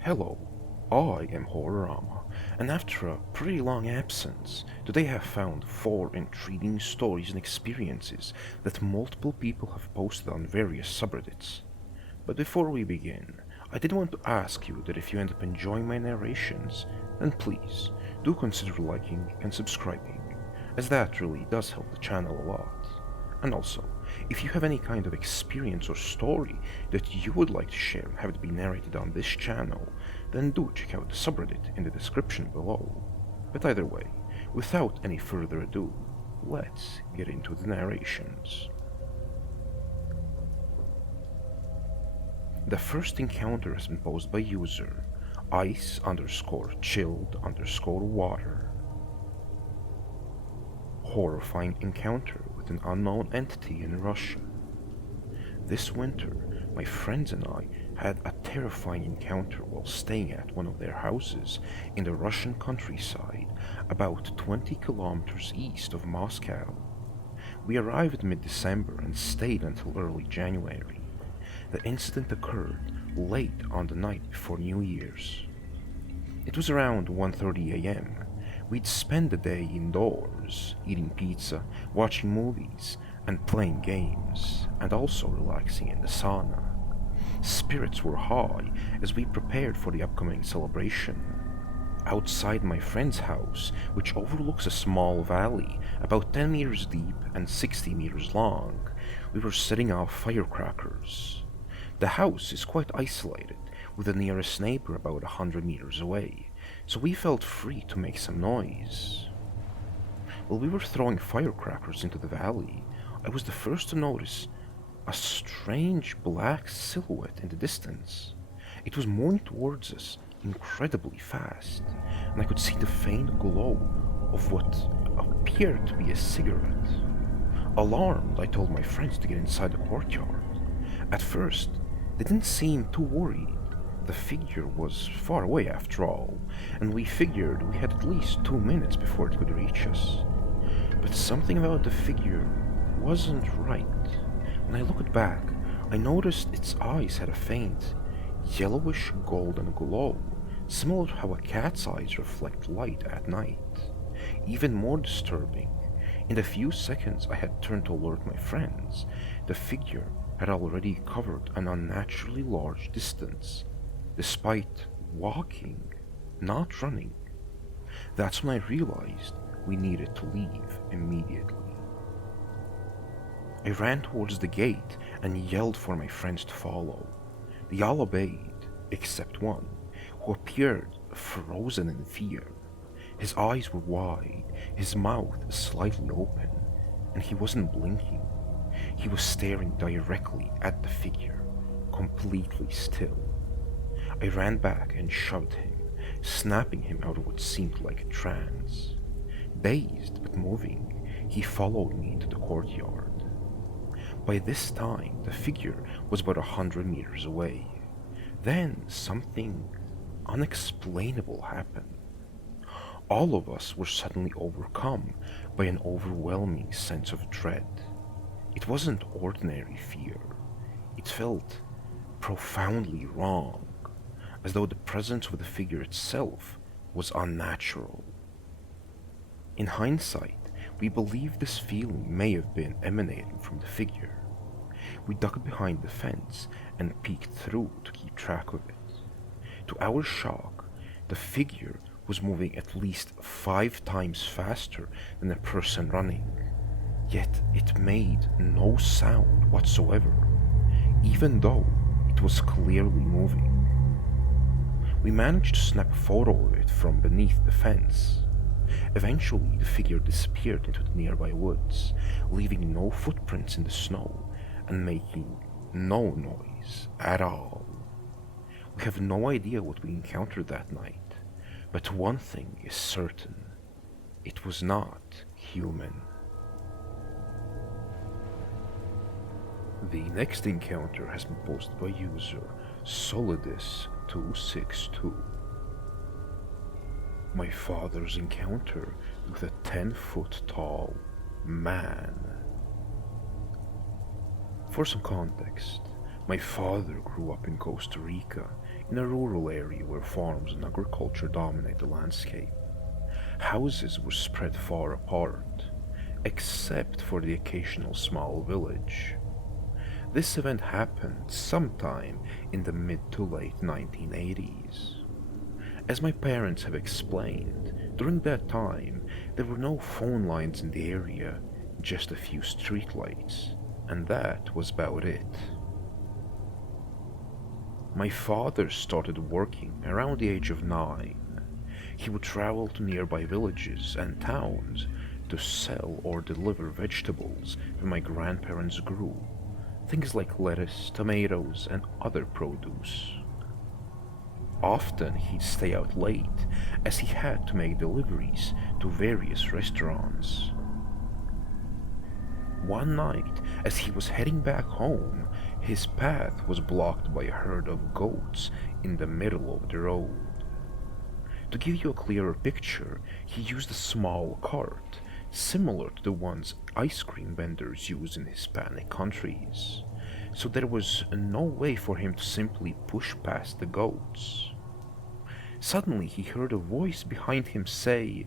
Hello, I am Horrorama, and after a pretty long absence, today I have found 4 intriguing stories and experiences that multiple people have posted on various subreddits. But before we begin, I did want to ask you that if you end up enjoying my narrations, then please do consider liking and subscribing, as that really does help the channel a lot. And also, if you have any kind of experience or story that you would like to share and have it be narrated on this channel, then do check out the subreddit in the description below. But either way, without any further ado, let's get into the narrations. The first encounter has been posed by user ice_chilled_water. Horrifying encounter with an unknown entity in Russia. This winter, my friends and I had a terrifying encounter while staying at one of their houses in the Russian countryside, about 20 kilometers east of Moscow. We arrived mid-December and stayed until early January. The incident occurred late on the night before New Year's. It was around 1:30 a.m. We'd spend the day indoors, eating pizza, watching movies, and playing games, and also relaxing in the sauna. Spirits were high as we prepared for the upcoming celebration. Outside my friend's house, which overlooks a small valley about 10 meters deep and 60 meters long, we were setting off firecrackers. The house is quite isolated, with the nearest neighbor about 100 meters away, so we felt free to make some noise. While we were throwing firecrackers into the valley, I was the first to notice a strange black silhouette in the distance. It was moving towards us incredibly fast, and I could see the faint glow of what appeared to be a cigarette. Alarmed, I told my friends to get inside the courtyard. At first, they didn't seem too worried. The figure was far away after all, and we figured we had at least 2 minutes before it could reach us. But something about the figure wasn't right. When I looked back, I noticed its eyes had a faint, yellowish golden glow, similar to how a cat's eyes reflect light at night. Even more disturbing, in the few seconds I had turned to alert my friends, the figure had already covered an unnaturally large distance, despite walking, not running. That's when I realized we needed to leave immediately. I ran towards the gate and yelled for my friends to follow. They all obeyed, except one, who appeared frozen in fear. His eyes were wide, his mouth slightly open, and he wasn't blinking. He was staring directly at the figure, completely still. I ran back and shoved him, snapping him out of what seemed like a trance. Dazed but moving, he followed me into the courtyard. By this time, the figure was about 100 meters away. Then something unexplainable happened. All of us were suddenly overcome by an overwhelming sense of dread. It wasn't ordinary fear. It felt profoundly wrong, as though the presence of the figure itself was unnatural. In hindsight, we believe this feeling may have been emanating from the figure. We ducked behind the fence and peeked through to keep track of it. To our shock, the figure was moving at least 5 times faster than a person running. Yet it made no sound whatsoever, even though it was clearly moving. We managed to snap a photo of it from beneath the fence. Eventually, the figure disappeared into the nearby woods, leaving no footprints in the snow and making no noise at all. We have no idea what we encountered that night, but one thing is certain: it was not human. The next encounter has been posted by user Solidus262. My father's encounter with a 10-foot tall man. For some context, My father grew up in Costa Rica, in a rural area where farms and agriculture dominate the landscape. Houses were spread far apart, except for the occasional small village. This event happened sometime in the mid to late 1980s. As my parents have explained, during that time there were no phone lines in the area, just a few streetlights, and that was about it. My father started working around the age of 9. He would travel to nearby villages and towns to sell or deliver vegetables that my grandparents grew, things like lettuce, tomatoes, and other produce. Often he'd stay out late as he had to make deliveries to various restaurants. One night, as he was heading back home, his path was blocked by a herd of goats in the middle of the road. To give you a clearer picture, he used a small cart, similar to the ones ice cream vendors use in Hispanic countries, so there was no way for him to simply push past the goats. Suddenly he heard a voice behind him say,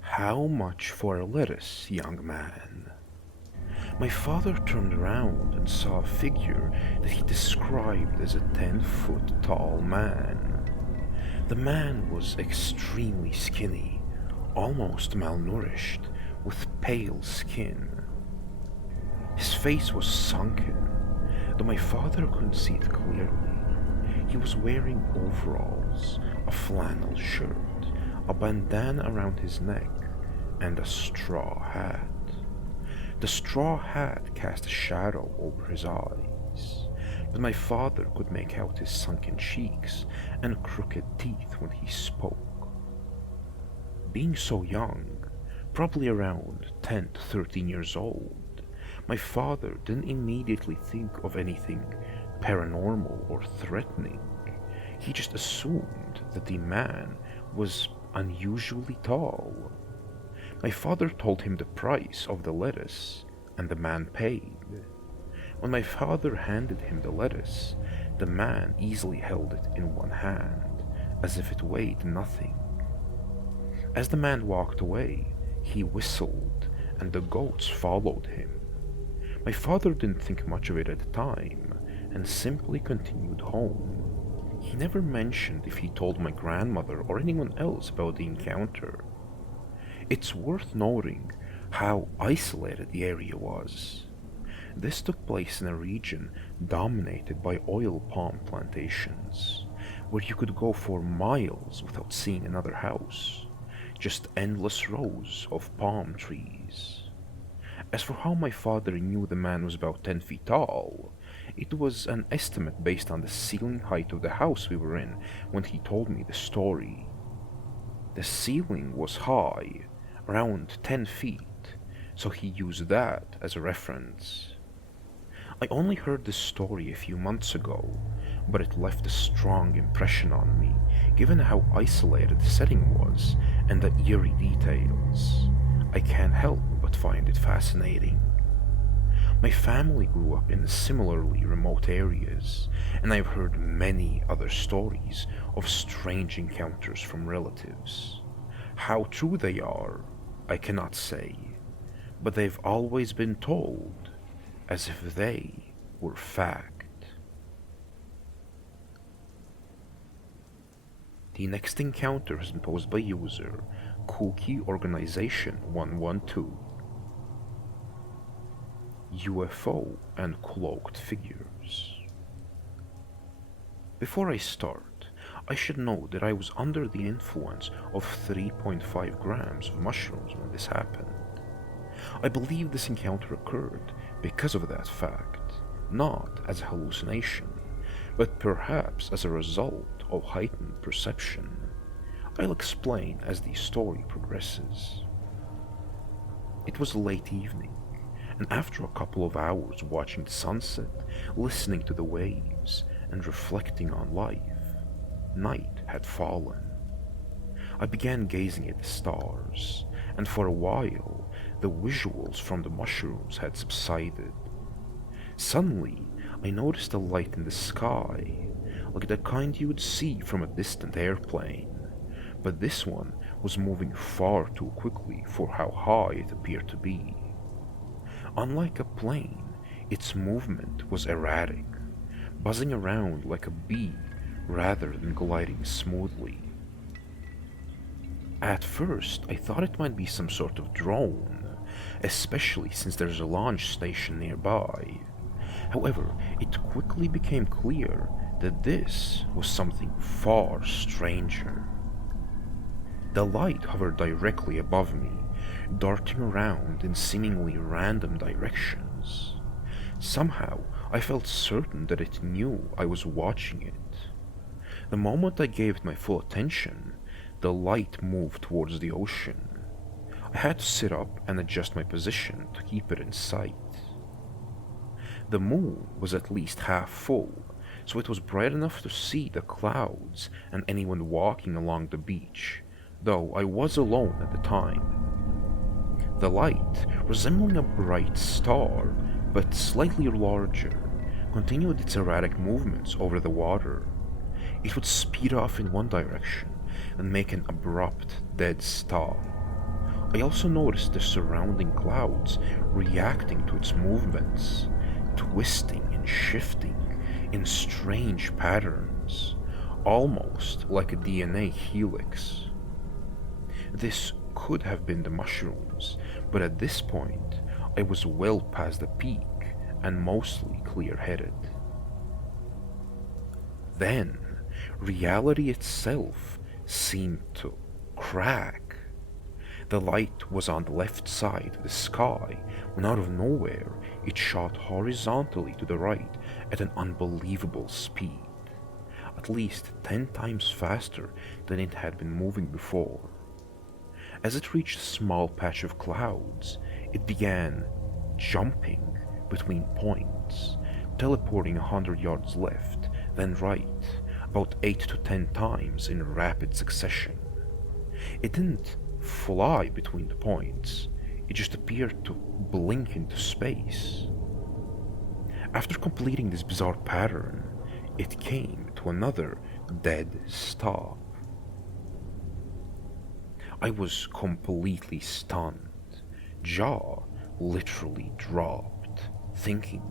"How much for a lettuce, young man?" My father turned around and saw a figure that he described as a 10-foot tall man. The man was extremely skinny, almost malnourished, with pale skin. His face was sunken, though my father couldn't see it clearly. He was wearing overalls, a flannel shirt, a bandana around his neck, and a straw hat. The straw hat cast a shadow over his eyes, but my father could make out his sunken cheeks and crooked teeth when he spoke. Being so young, probably around 10 to 13 years old, my father didn't immediately think of anything paranormal or threatening. He just assumed that the man was unusually tall. My father told him the price of the lettuce, and the man paid. When my father handed him the lettuce, the man easily held it in one hand, as if it weighed nothing. As the man walked away, he whistled, and the goats followed him. My father didn't think much of it at the time, and simply continued home. He never mentioned if he told my grandmother or anyone else about the encounter. It's worth noting how isolated the area was. This took place in a region dominated by oil palm plantations, where you could go for miles without seeing another house, just endless rows of palm trees. As for how my father knew the man was about 10 feet tall, it was an estimate based on the ceiling height of the house we were in when he told me the story. The ceiling was high, around 10 feet, so he used that as a reference. I only heard this story a few months ago, but it left a strong impression on me, given how isolated the setting was and the eerie details. I can't help but find it fascinating. My family grew up in similarly remote areas, and I've heard many other stories of strange encounters from relatives. How true they are, I cannot say, but they've always been told as if they were fact. The next encounter has been posed by user Cookie Organization 112. UFO and cloaked figures. Before I start, I should note that I was under the influence of 3.5 grams of mushrooms when this happened. I believe this encounter occurred because of that fact, not as a hallucination, but perhaps as a result of heightened perception. I'll explain as the story progresses. It was late evening, and after a couple of hours watching the sunset, listening to the waves, and reflecting on life, night had fallen. I began gazing at the stars, and for a while, the visuals from the mushrooms had subsided. Suddenly, I noticed a light in the sky, like the kind you would see from a distant airplane, but this one was moving far too quickly for how high it appeared to be. Unlike a plane, its movement was erratic, buzzing around like a bee rather than gliding smoothly. At first, I thought it might be some sort of drone, especially since there's a launch station nearby. However, it quickly became clear that this was something far stranger. The light hovered directly above me, darting around in seemingly random directions. Somehow, I felt certain that it knew I was watching it. The moment I gave it my full attention, the light moved towards the ocean. I had to sit up and adjust my position to keep it in sight. The moon was at least half full, so it was bright enough to see the clouds and anyone walking along the beach, though I was alone at the time. The light, resembling a bright star, but slightly larger, continued its erratic movements over the water. It would speed off in one direction and make an abrupt, dead stop. I also noticed the surrounding clouds reacting to its movements, twisting and shifting in strange patterns, almost like a DNA helix. This could have been the mushrooms, but at this point I was well past the peak and mostly clear-headed. Then, reality itself seemed to crack. The light was on the left side of the sky when out of nowhere it shot horizontally to the right at an unbelievable speed, at least 10 times faster than it had been moving before. As it reached a small patch of clouds, it began jumping between points, teleporting 100 yards left, then right, about 8 to 10 times in rapid succession. It didn't fly between the points, it just appeared to blink into space. After completing this bizarre pattern, it came to another dead stop. I was completely stunned, jaw literally dropped, thinking,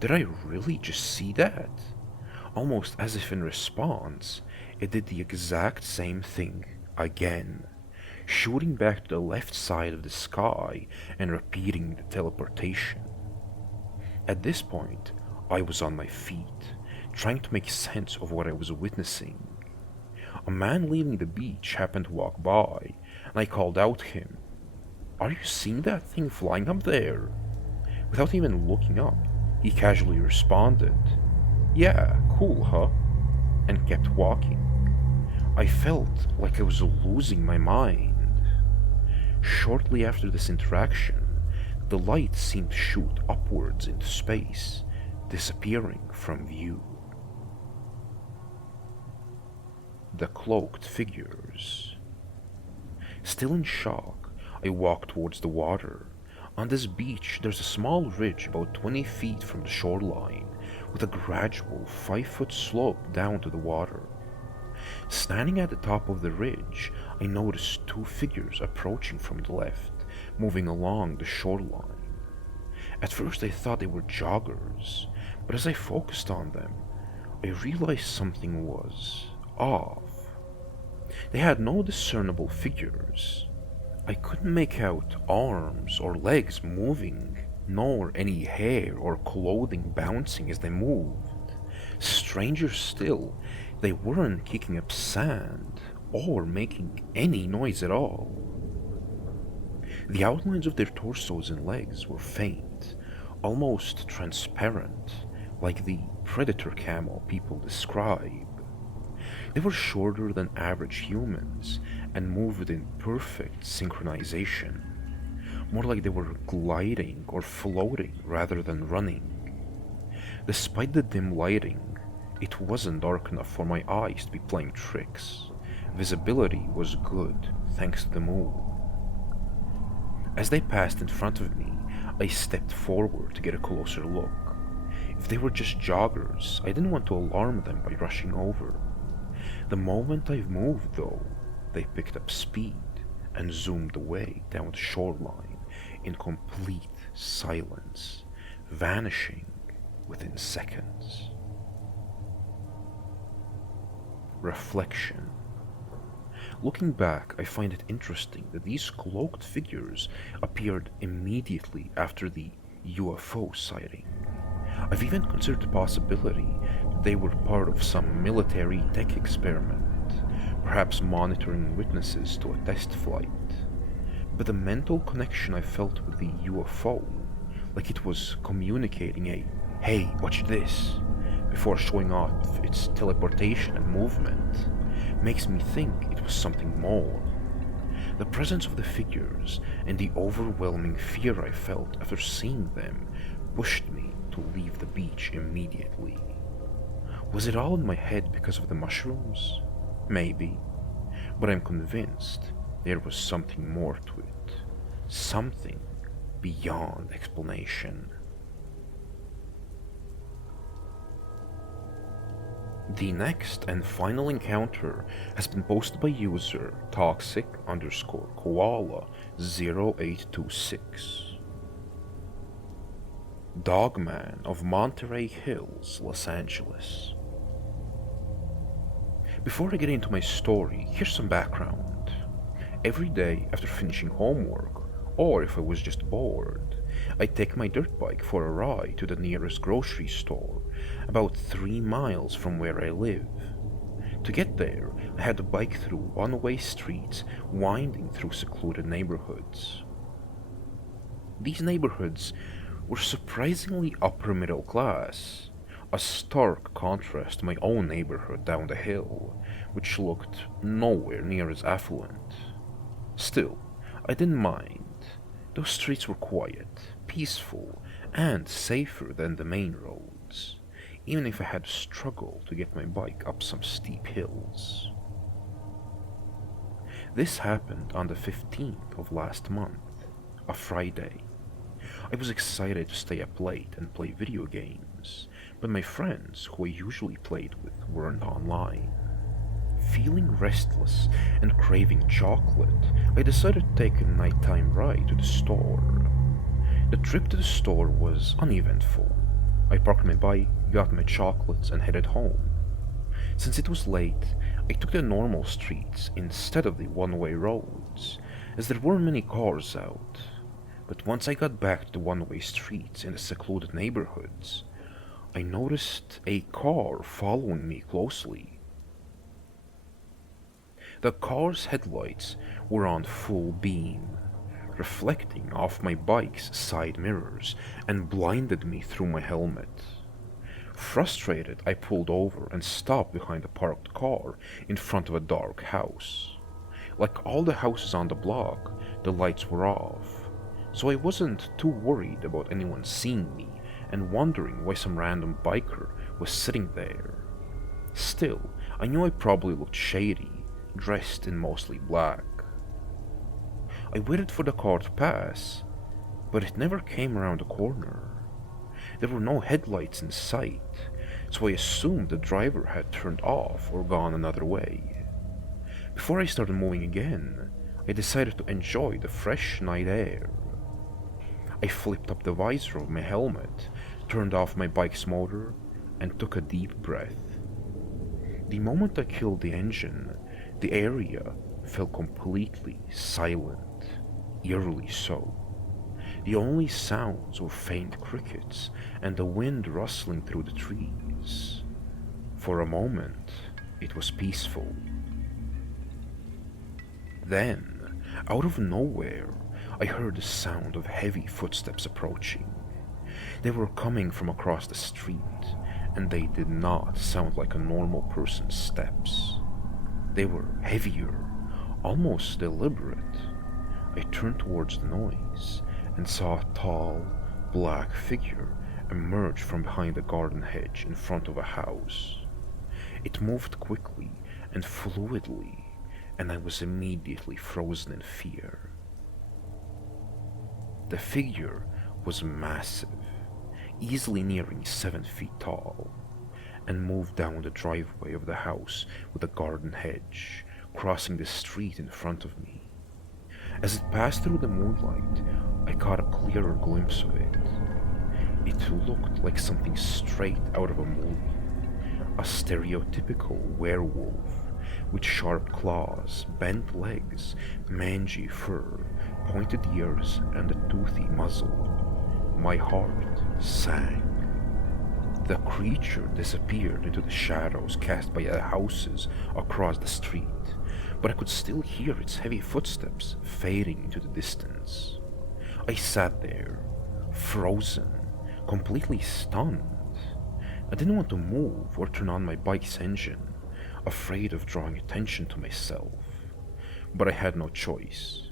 did I really just see that? Almost as if in response, it did the exact same thing again, shooting back to the left side of the sky and repeating the teleportation. At this point, I was on my feet, trying to make sense of what I was witnessing. A man leaving the beach happened to walk by, and I called out to him, "Are you seeing that thing flying up there?" Without even looking up, he casually responded, "Yeah, cool, huh?" and kept walking. I felt like I was losing my mind. Shortly after this interaction, the light seemed to shoot upwards into space, disappearing from view. The cloaked figures. Still in shock, I walked towards the water. On this beach, there's a small ridge about 20 feet from the shoreline, with a gradual 5-foot slope down to the water. Standing at the top of the ridge, I noticed 2 figures approaching from the left, moving along the shoreline. At first I thought they were joggers, but as I focused on them, I realized something was off. They had no discernible figures. I couldn't make out arms or legs moving, nor any hair or clothing bouncing as they moved. Stranger still, they weren't kicking up sand or making any noise at all. The outlines of their torsos and legs were faint, almost transparent, like the predator camo people describe. They were shorter than average humans and moved in perfect synchronization, more like they were gliding or floating rather than running. Despite the dim lighting, it wasn't dark enough for my eyes to be playing tricks. Visibility was good thanks to the moon. As they passed in front of me, I stepped forward to get a closer look. If they were just joggers, I didn't want to alarm them by rushing over. The moment I moved, though, they picked up speed and zoomed away down the shoreline in complete silence, vanishing within seconds. Reflection. Looking back, I find it interesting that these cloaked figures appeared immediately after the UFO sighting. I've even considered the possibility that they were part of some military tech experiment, perhaps monitoring witnesses to a test flight. But the mental connection I felt with the UFO, like it was communicating a "hey, watch this," before showing off its teleportation and movement, makes me think it was something more. The presence of the figures and the overwhelming fear I felt after seeing them pushed me to leave the beach immediately. Was it all in my head because of the mushrooms? Maybe, but I'm convinced there was something more to it, something beyond explanation. The next and final encounter has been posted by user toxic_koala0826. Dogman of Monterey Hills, Los Angeles. Before I get into my story, here's some background. Every day after finishing homework, or if I was just bored, I'd take my dirt bike for a ride to the nearest grocery store, about 3 miles from where I live. To get there, I had to bike through one-way streets winding through secluded neighborhoods. These neighborhoods were surprisingly upper middle class, a stark contrast to my own neighborhood down the hill, which looked nowhere near as affluent. Still, I didn't mind. Those streets were quiet, peaceful, and safer than the main roads, even if I had to struggle to get my bike up some steep hills. This happened on the 15th of last month, a Friday. I was excited to stay up late and play video games, but my friends who I usually played with weren't online. Feeling restless and craving chocolate, I decided to take a nighttime ride to the store. The trip to the store was uneventful. I parked my bike, got my chocolates, and headed home. Since it was late, I took the normal streets instead of the one-way roads, as there weren't many cars out. But once I got back to the one-way streets in the secluded neighborhoods, I noticed a car following me closely. The car's headlights were on full beam, reflecting off my bike's side mirrors and blinded me through my helmet. Frustrated, I pulled over and stopped behind a parked car in front of a dark house. Like all the houses on the block, the lights were off, so I wasn't too worried about anyone seeing me and wondering why some random biker was sitting there. Still, I knew I probably looked shady, dressed in mostly black. I waited for the car to pass, but it never came around the corner. There were no headlights in sight, so I assumed the driver had turned off or gone another way. Before I started moving again, I decided to enjoy the fresh night air. I flipped up the visor of my helmet, turned off my bike's motor, and took a deep breath. The moment I killed the engine, the area fell completely silent, eerily so. The only sounds were faint crickets and the wind rustling through the trees. For a moment, it was peaceful. Then, out of nowhere, I heard the sound of heavy footsteps approaching. They were coming from across the street, and they did not sound like a normal person's steps. They were heavier, almost deliberate. I turned towards the noise and saw a tall, black figure emerge from behind a garden hedge in front of a house. It moved quickly and fluidly, and I was immediately frozen in fear. The figure was massive, easily nearing 7 feet tall, and moved down the driveway of the house with a garden hedge, crossing the street in front of me. As it passed through the moonlight, I caught a clearer glimpse of it. It looked like something straight out of a movie. A stereotypical werewolf, with sharp claws, bent legs, mangy fur, pointed ears, and a toothy muzzle. My heart sank. The creature disappeared into the shadows cast by the houses across the street, but I could still hear its heavy footsteps fading into the distance. I sat there, frozen, completely stunned. I didn't want to move or turn on my bike's engine, afraid of drawing attention to myself. But I had no choice.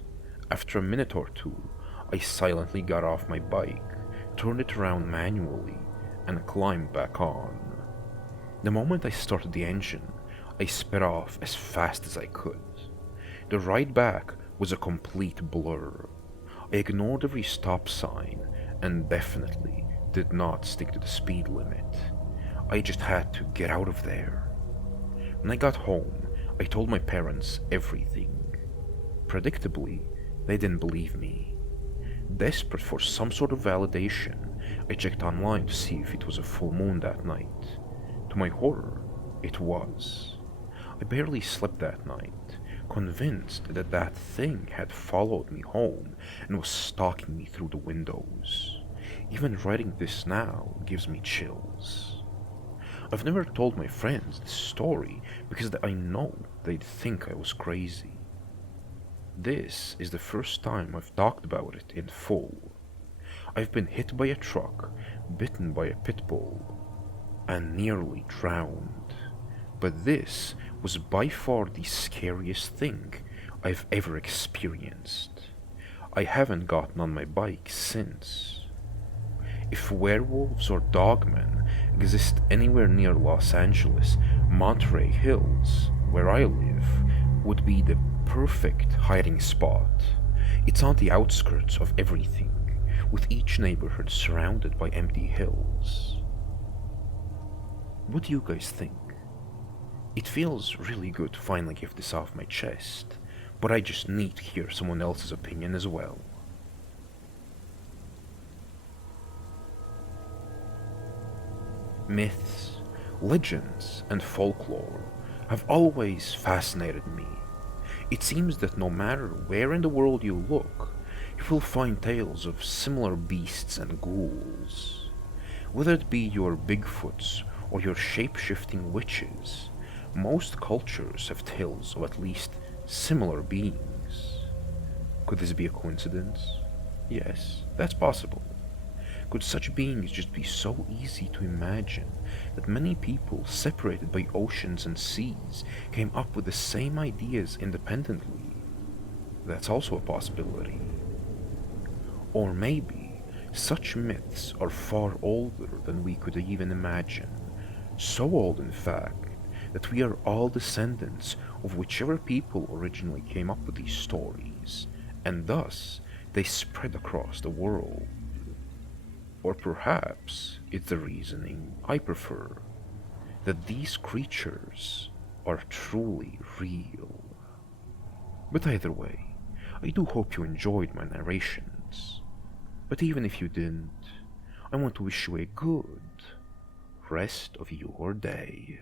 After a minute or two, I silently got off my bike, turned it around manually, and climbed back on. The moment I started the engine, I sped off as fast as I could. The ride back was a complete blur. I ignored every stop sign and definitely did not stick to the speed limit. I just had to get out of there. When I got home, I told my parents everything. Predictably, they didn't believe me. Desperate for some sort of validation, I checked online to see if it was a full moon that night. To my horror, it was. I barely slept that night, convinced that that thing had followed me home and was stalking me through the windows. Even writing this now gives me chills. I've never told my friends this story because I know they'd think I was crazy. This is the first time I've talked about it in full. I've been hit by a truck, bitten by a pit bull, and nearly drowned. But this was by far the scariest thing I've ever experienced. I haven't gotten on my bike since. If werewolves or dogmen exist anywhere near Los Angeles, Monterey Hills, where I live, would be the perfect hiding spot. It's on the outskirts of everything, with each neighborhood surrounded by empty hills. What do you guys think? It feels really good to finally get this off my chest, but I just need to hear someone else's opinion as well. Myths, legends, and folklore have always fascinated me. It seems that no matter where in the world you look, you will find tales of similar beasts and ghouls. Whether it be your Bigfoots or your shape-shifting witches, most cultures have tales of at least similar beings. Could this be a coincidence? Yes, that's possible. Could such beings just be so easy to imagine that many people separated by oceans and seas came up with the same ideas independently? That's also a possibility. Or maybe such myths are far older than we could even imagine. So old, in fact, that we are all descendants of whichever people originally came up with these stories, and thus they spread across the world. Or perhaps it's the reasoning I prefer, that these creatures are truly real. But either way, I do hope you enjoyed my narrations. But even if you didn't, I want to wish you a good rest of your day.